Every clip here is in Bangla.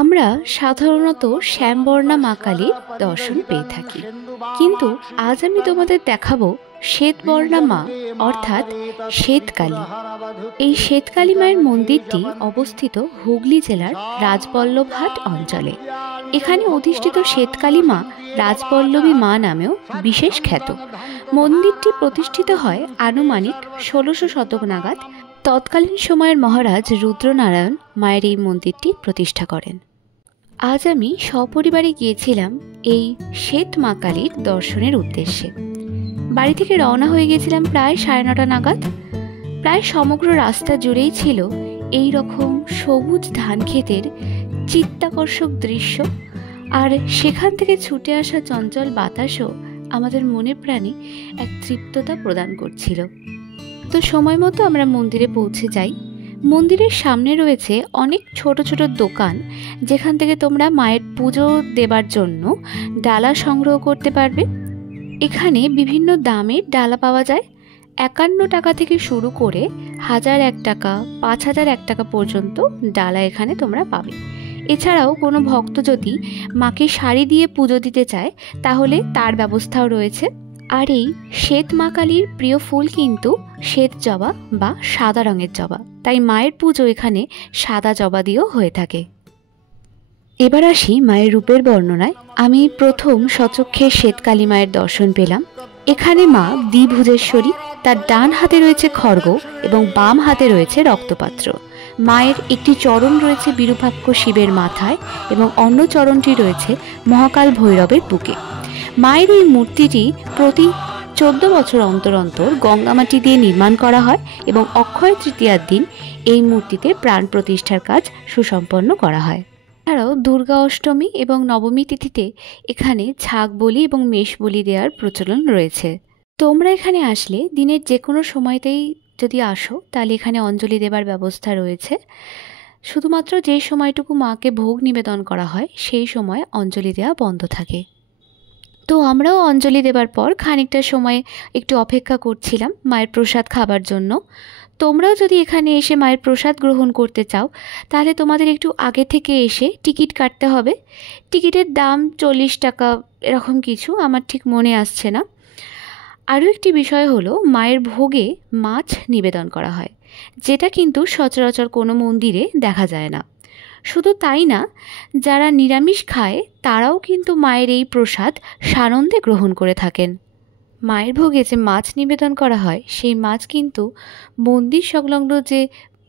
আমরা সাধারণত শ্যামবর্ণা মা কালীর দর্শন পেয়ে থাকি, কিন্তু আজ আমি তোমাদের দেখাবো শ্বেতবর্ণা মা অর্থাৎ শ্বেতকালী। এই শ্বেতকালী মায়ের মন্দিরটি অবস্থিত হুগলি জেলার রাজবল্লভহাট অঞ্চলে। এখানে অধিষ্ঠিত শ্বেতকালী মা রাজবল্লভী মা নামেও বিশেষ খ্যাত। মন্দিরটি প্রতিষ্ঠিত হয় আনুমানিক ১৬০০ শতক নাগাদ। তৎকালীন সময়ের মহারাজ রুদ্রনারায়ণ মায়ের এই মন্দিরটি প্রতিষ্ঠা করেন। আজ আমি সপরিবারে গিয়েছিলাম এই শ্বেত মা কালীর দর্শনের উদ্দেশ্যে। বাড়ি থেকে রওনা হয়ে গেছিলাম প্রায় ৯:৩০ নাগাদ। প্রায় সমগ্র রাস্তা জুড়েই ছিল এই রকম সবুজ ধান ক্ষেতের চিত্তাকর্ষক দৃশ্য, আর সেখান থেকে ছুটে আসা চঞ্চল বাতাসও আমাদের মনে প্রাণে এক তৃপ্ততা প্রদান করছিল। তো সময় মতো আমরা মন্দিরে পৌঁছে যাই। মন্দিরের সামনে রয়েছে অনেক ছোট ছোট দোকান, যেখান থেকে তোমরা মায়ের পুজো দেবার জন্য ডালা সংগ্রহ করতে পারবে। এখানে বিভিন্ন দামের ডালা পাওয়া যায়। ৫১ টাকা থেকে শুরু করে ১০০১ টাকা, ৫০০১ টাকা পর্যন্ত ডালা এখানে তোমরা পাবে। এছাড়াও কোনো ভক্ত যদি মাকে শাড়ি দিয়ে পুজো দিতে চায় তাহলে তার ব্যবস্থাও রয়েছে। আর এই শ্বেত মা কালীর প্রিয় ফুল কিন্তু শ্বেত জবা বা সাদা রঙের জবা, তাই মায়ের পুজো এখানে সাদা জবা দিয়েও হয়ে থাকে। এবার আসি মায়ের রূপের বর্ণনায়। আমি প্রথম সচক্ষে শ্বেতকালী মায়ের দর্শন পেলাম। এখানে মা দ্বিভুজেশ্বরী, তার ডান হাতে রয়েছে খড়গ এবং বাম হাতে রয়েছে রক্তপাত্র। মায়ের একটি চরণ রয়েছে বিরূপাক্ষ শিবের মাথায় এবং অন্য চরণটি রয়েছে মহাকাল ভৈরবের বুকে। মায়ের এই মূর্তিটি প্রতি ১৪ বছর অন্তর অন্তর গঙ্গামাটি দিয়ে নির্মাণ করা হয় এবং অক্ষয় তৃতীয়ার দিন এই মূর্তিতে প্রাণ প্রতিষ্ঠার কাজ সুসম্পন্ন করা হয়। এছাড়াও দুর্গা অষ্টমী এবং নবমী তিথিতে এখানে ঝাঁক বলি এবং মেষ বলি দেওয়ার প্রচলন রয়েছে। তোমরা এখানে আসলে দিনের যে কোনো সময়তেই যদি আসো তাহলে এখানে অঞ্জলি দেবার ব্যবস্থা রয়েছে। শুধুমাত্র যে সময়টুকু মাকে ভোগ নিবেদন করা হয় সেই সময় অঞ্জলি দেওয়া বন্ধ থাকে। তো আমরাও অঞ্জলি দেবার পর খানিকটা সময় একটু অপেক্ষা করছিলাম মায়ের প্রসাদ খাবার জন্য। তোমরাও যদি এখানে এসে মায়ের প্রসাদ গ্রহণ করতে চাও তাহলে তোমাদের একটু আগে থেকে এসে টিকিট কাটতে হবে। টিকিটের দাম ৪০ টাকা এরকম কিছু, আমার ঠিক মনে আসছে না। আরও একটি বিষয় হলো মায়ের ভোগে মাছ নিবেদন করা হয়, যেটা কিন্তু সচরাচর কোনো মন্দিরে দেখা যায় না। শুধু তাই না, যারা নিরামিষ খায় তারাও কিন্তু মায়ের এই প্রসাদ সানন্দে গ্রহণ করে থাকেন। মায়ের ভোগে যে মাছ নিবেদন করা হয় সেই মাছ কিন্তু মন্দির সংলগ্ন যে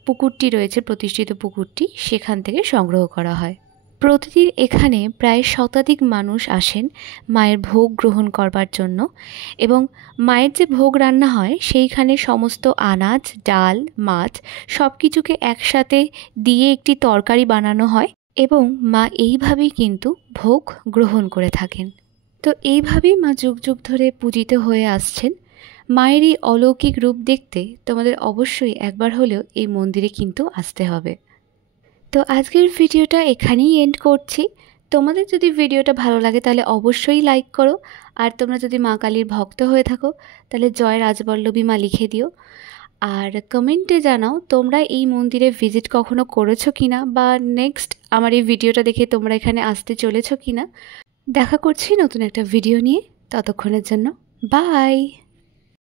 পুকুরটি রয়েছে, প্রতিষ্ঠিত পুকুরটি, সেখান থেকে সংগ্রহ করা হয়। প্রতিদিন এখানে প্রায় শতাধিক মানুষ আসেন মায়ের ভোগ গ্রহণ করবার জন্য, এবং মায়ের যে ভোগ রান্না হয় সেইখানে সমস্ত আনাজ, ডাল, মাছ সব কিছুকে একসাথে দিয়ে একটি তরকারি বানানো হয় এবং মা এইভাবেই কিন্তু ভোগ গ্রহণ করে থাকেন। তো এইভাবেই মা যুগ যুগ ধরে পূজিত হয়ে আসছেন। মায়ের এই অলৌকিক রূপ দেখতে তোমাদের অবশ্যই একবার হলেও এই মন্দিরে কিন্তু আসতে হবে। তো আজকের ভিডিওটা এখানেই এন্ড করছি। তোমাদের যদি ভিডিওটা ভালো লাগে তাহলে অবশ্যই লাইক করো, আর তোমরা যদি মা কালীর ভক্ত হয়ে থাকো তাহলে জয় রাজবল্লভী মা লিখে দিও। আর কমেন্টে জানাও তোমরা এই মন্দিরে ভিজিট কখনো করেছো কিনা, বা নেক্সট আমার এই ভিডিওটা দেখে তোমরা এখানে আসতে চলেছো কিনা। দেখা করছি নতুন একটা ভিডিও নিয়ে, ততক্ষণের জন্য বাই।